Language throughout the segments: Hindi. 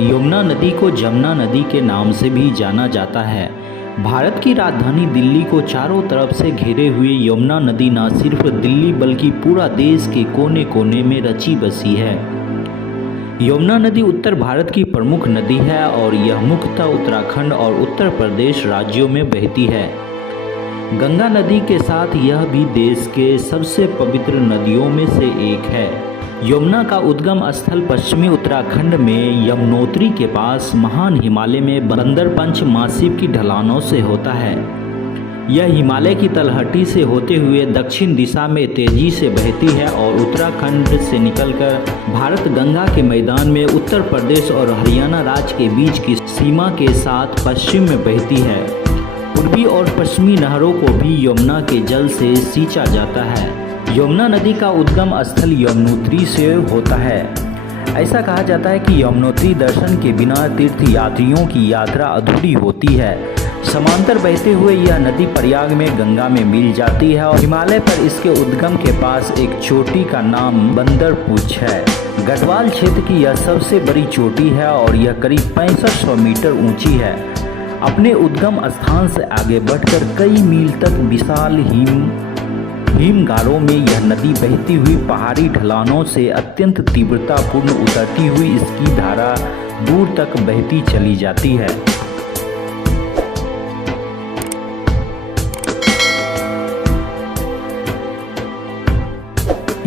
यमुना नदी को जमुना नदी के नाम से भी जाना जाता है। भारत की राजधानी दिल्ली को चारों तरफ से घेरे हुए यमुना नदी न सिर्फ दिल्ली बल्कि पूरा देश के कोने कोने में रची बसी है। यमुना नदी उत्तर भारत की प्रमुख नदी है और यह मुख्यतः उत्तराखंड और उत्तर प्रदेश राज्यों में बहती है। गंगा नदी के साथ यह भी देश के सबसे पवित्र नदियों में से एक है। यमुना का उद्गम स्थल पश्चिमी उत्तराखंड में यमुनोत्री के पास महान हिमालय में बंदरपंच मासिव की ढलानों से होता है। यह हिमालय की तलहटी से होते हुए दक्षिण दिशा में तेजी से बहती है और उत्तराखंड से निकलकर भारत गंगा के मैदान में उत्तर प्रदेश और हरियाणा राज्य के बीच की सीमा के साथ पश्चिम में बहती है। पूर्वी और पश्चिमी नहरों को भी यमुना के जल से सींचा जाता है। यमुना नदी का उद्गम स्थल यमुनोत्री से होता है। ऐसा कहा जाता है कि यमुनोत्री दर्शन के बिना तीर्थ यात्रियों की यात्रा अधूरी होती है। समांतर बहते हुए यह नदी प्रयाग में गंगा में मिल जाती है और हिमालय पर इसके उद्गम के पास एक चोटी का नाम बंदरपुछ है। गढ़वाल क्षेत्र की यह सबसे बड़ी चोटी है और यह करीब 6500 मीटर ऊंची है। अपने उद्गम स्थान से आगे बढ़कर कई मील तक विशाल हिमगारों में यह नदी बहती हुई पहाड़ी ढलानों से अत्यंत तीव्रतापूर्ण उतरती हुई इसकी धारा दूर तक बहती चली जाती है।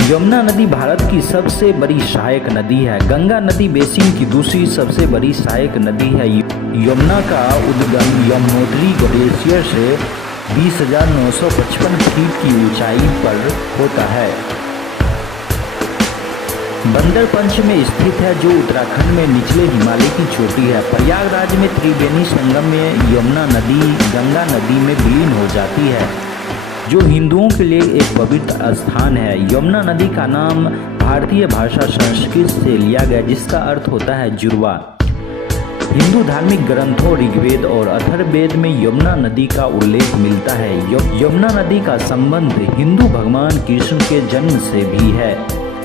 यमुना नदी भारत की सबसे बड़ी सहायक नदी है। गंगा नदी बेसिन की दूसरी सबसे बड़ी सहायक नदी है। यमुना का उद्गम यमुनोत्री ग्लेशियर से 20,955 फीट की ऊंचाई पर होता है। बंदरपंच में स्थित है जो उत्तराखंड में निचले हिमालय की चोटी है। प्रयागराज में त्रिवेणी संगम में यमुना नदी गंगा नदी में विलीन हो जाती है, जो हिंदुओं के लिए एक पवित्र स्थान है। यमुना नदी का नाम भारतीय भाषा संस्कृत से लिया गया, जिसका अर्थ होता है जुड़वा। हिंदू धार्मिक ग्रंथों ऋग्वेद और अथर्ववेद में यमुना नदी का उल्लेख मिलता है। यमुना नदी का संबंध हिंदू भगवान कृष्ण के जन्म से भी है।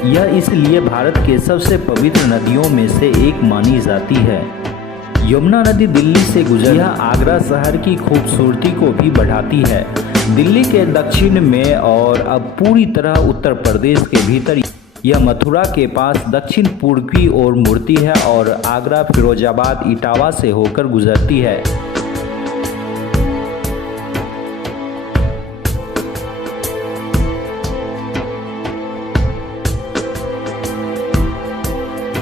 यह इसलिए भारत के सबसे पवित्र नदियों में से एक मानी जाती है। यमुना नदी दिल्ली से गुजर यह आगरा शहर की खूबसूरती को भी बढ़ाती है। दिल्ली के दक्षिण में और अब पूरी तरह उत्तर प्रदेश के भीतर यह मथुरा के पास दक्षिण पूर्व की ओर मुड़ती है और आगरा, फिरोजाबाद, इटावा से होकर गुजरती है।